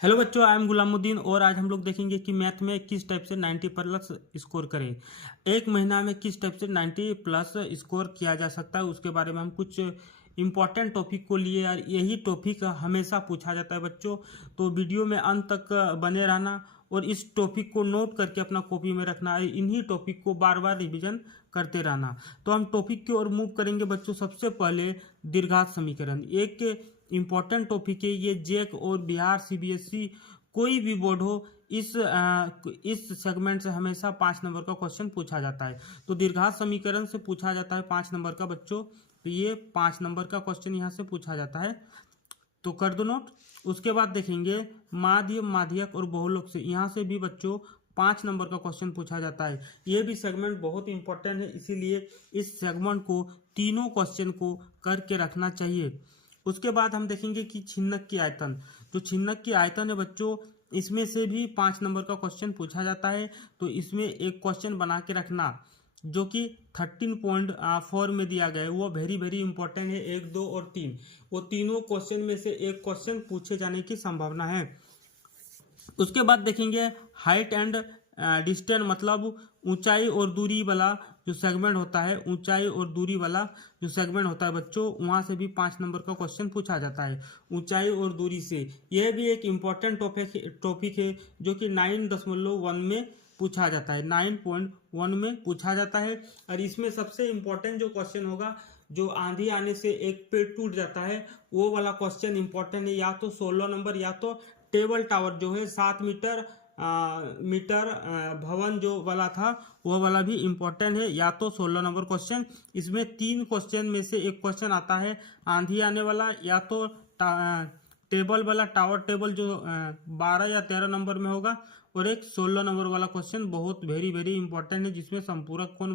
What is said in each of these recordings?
Hello बच्चों, I am Gulamuddin और आज हम लोग देखेंगे कि मैथ में किस टाइप से 90 प्लस स्कोर करें। एक महीना में किस टाइप से 90 प्लस स्कोर किया जा सकता है उसके बारे में हम कुछ इम्पॉर्टेंट टॉपिक को लिए यार। यही टॉपिक हमेशा पूछा जाता है बच्चों, तो वीडियो में अंत तक बने रहना और इस टॉपिक को नोट करके अपना कॉपी में रखना है। इन्हीं टॉपिक को बार बार रिवीजन करते रहना। तो हम टॉपिक की ओर मूव करेंगे बच्चों। सबसे पहले दीर्घात समीकरण एक इम्पॉर्टेंट टॉपिक है ये। जेक और बिहार सीबीएसई कोई भी बोर्ड हो, इस सेगमेंट से हमेशा 5 नंबर का क्वेश्चन पूछा जाता है। तो दीर्घात समीकरण से पूछा जाता है 5 नंबर का बच्चों। तो ये 5 नंबर का क्वेश्चन यहाँ से पूछा जाता है, तो कर दो नोट। उसके बाद देखेंगे माध्य, माध्यक और बहुलक से, यहाँ से भी बच्चों 5 नंबर का क्वेश्चन पूछा जाता है। ये भी सेगमेंट बहुत इंपॉर्टेंट है, इसीलिए इस सेगमेंट को तीनों क्वेश्चन को करके रखना चाहिए। उसके बाद हम देखेंगे कि छिन्नक की आयतन। जो छिन्नक की आयतन है बच्चों, इसमें से भी 5 नंबर का क्वेश्चन पूछा जाता है। तो इसमें एक क्वेश्चन बना के रखना जो कि 13.4 में दिया गया है, वो वेरी वेरी इंपॉर्टेंट है। 1, 2 और 3, वो तीनों क्वेश्चन में से एक क्वेश्चन पूछे जाने की संभावना है। उसके बाद देखेंगे हाइट एंड डिस्टेंस, मतलब ऊंचाई और दूरी वाला जो सेगमेंट होता है, ऊंचाई और दूरी वाला जो सेगमेंट होता है बच्चों, वहां से भी 5 नंबर का क्वेश्चन पूछा जाता है ऊंचाई और दूरी से। यह भी एक इम्पॉर्टेंट टॉपिक है जो कि 9.1 में पूछा जाता है, 9.1 में पूछा जाता है। और इसमें सबसे इम्पोर्टेंट जो क्वेश्चन होगा, जो आंधी आने से एक पेड़ टूट जाता है, वो वाला क्वेश्चन इंपॉर्टेंट है। या तो 16 नंबर, या तो टेबल टावर जो है 7 मीटर भवन जो वाला था, वो वाला भी इम्पोर्टेंट है, या तो 16 नंबर क्वेश्चन। इसमें 3 क्वेश्चन में से एक क्वेश्चन आता है आंधी आने वाला, या तो टेबल वाला, टावर टेबल जो 12 या 13 नंबर में होगा, और एक 16 नंबर वाला क्वेश्चन बहुत वेरी वेरी इंपॉर्टेंट है, जिसमें संपूरक कोण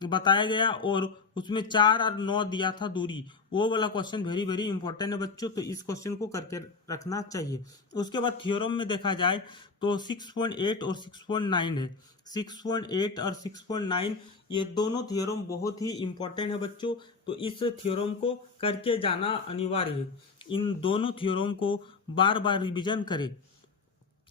बताया गया और उसमें 4 और 9 दिया था दूरी। वो वाला क्वेश्चन वेरी वेरी इंपॉर्टेंट है बच्चों, तो इस क्वेश्चन को करके रखना चाहिए। उसके बाद थ्योरम में देखा जाए तो 6.8 और 6.9 है। 6.8 और 6.9 ये दोनों थ्योरम बहुत ही इंपॉर्टेंट है बच्चों, तो इस थ्योरम को करके जाना अनिवार्य है। इन दोनों थ्योरम को बार बार रिवीजन करें।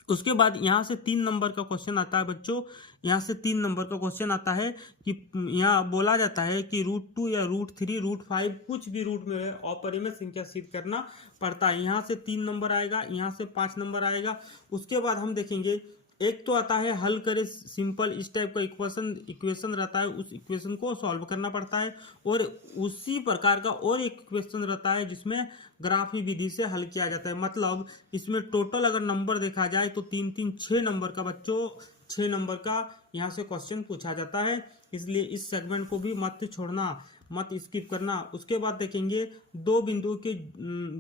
उसके बाद यहाँ से 3 नंबर का क्वेश्चन आता है बच्चों। यहाँ से 3 नंबर का क्वेश्चन आता है कि यहाँ बोला जाता है कि √2 या √3 √5 कुछ भी रूट में अपरिमेय संख्या सिद्ध करना पड़ता है। यहाँ से 3 नंबर आएगा, यहाँ से 5 नंबर आएगा। उसके बाद हम देखेंगे एक तो आता है हल करे सिंपल, इस टाइप का इक्वेशन रहता है, उस इक्वेशन को सॉल्व करना पड़ता है। और उसी प्रकार का और एक इक्वेशन रहता है जिसमें ग्राफी विधि से हल किया जाता है। मतलब इसमें टोटल अगर नंबर देखा जाए तो 3, 3, 6 नंबर का बच्चों, 6 नंबर का यहाँ से क्वेश्चन पूछा जाता है। इसलिए इस सेगमेंट को भी मत छोड़ना, मत स्किप करना। उसके बाद देखेंगे 2 बिंदुओं के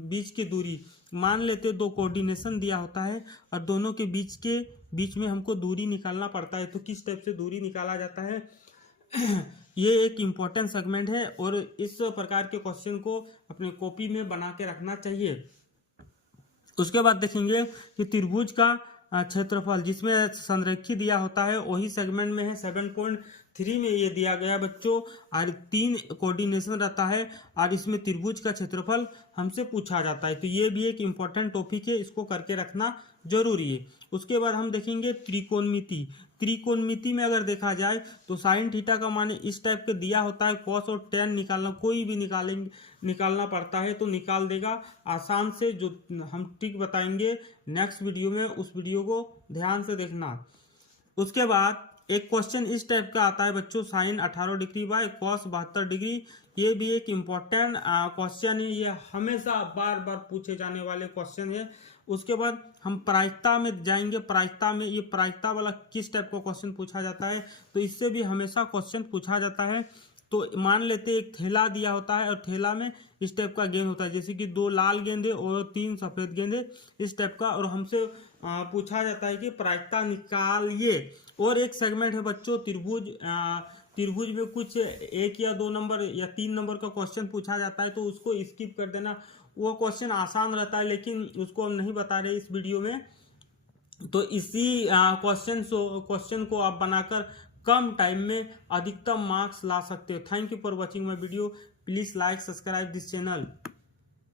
बीच की दूरी। मान लेते 2 कोऑर्डिनेशन दिया होता है और दोनों के बीच में हमको दूरी निकालना पड़ता है, तो किस टाइप से दूरी निकाला जाता है ये एक इम्पॉर्टेंट सेगमेंट है और इस प्रकार के क्वेश्चन को अपने कॉपी में बना के रखना चाहिए। उसके बाद देखेंगे कि त्रिभुज का क्षेत्रफल जिसमें संरेखित दिया होता है वही सेगमेंट में है। 7.3 में ये दिया गया बच्चों, और 3 कोऑर्डिनेशन रहता है और इसमें त्रिभुज का क्षेत्रफल हमसे पूछा जाता है। तो ये भी एक इम्पॉर्टेंट टॉपिक है, इसको करके रखना जरूरी है। उसके बाद हम देखेंगे त्रिकोणमिति। त्रिकोणमिति में अगर देखा जाए तो साइन थीटा का मान इस टाइप के दिया होता है, कॉस और टेन निकालना, कोई भी निकालना पड़ता है तो निकाल देगा आसान से। जो हम ट्रिक बताएंगे नेक्स्ट वीडियो में, उस वीडियो को ध्यान से देखना। उसके बाद एक क्वेश्चन इस टाइप का आता है बच्चों, sine 18 degree by cos 72 degree. ये भी एक इम्पॉर्टेंट क्वेश्चन है, ये हमेशा बार बार पूछे जाने वाले क्वेश्चन है। उसके बाद हम प्रायिकता में जाएंगे। प्रायिकता में ये प्रायिकता वाला किस टाइप का क्वेश्चन पूछा जाता है, तो इससे भी हमेशा क्वेश्चन पूछा जाता है। तो मान लेते एक थैला दिया होता है और थैला में इस टाइप का गेंद होता है, जैसे कि 2 लाल गेंदे और 3 सफेद गेंदे, इस टाइप का, और हमसे पूछा जाता है कि प्रायिकता निकालिए। और एक सेगमेंट है बच्चों त्रिभुज में कुछ 1 या 2 नंबर या 3 नंबर का क्वेश्चन पूछा जाता है, तो उसको स्किप कर देना। वो क्वेश्चन आसान रहता है लेकिन उसको हम नहीं बता रहे इस वीडियो में। तो इसी क्वेश्चन को आप बनाकर कम टाइम में अधिकतम मार्क्स ला सकते हो। Thank you for watching my video. Please like subscribe this channel.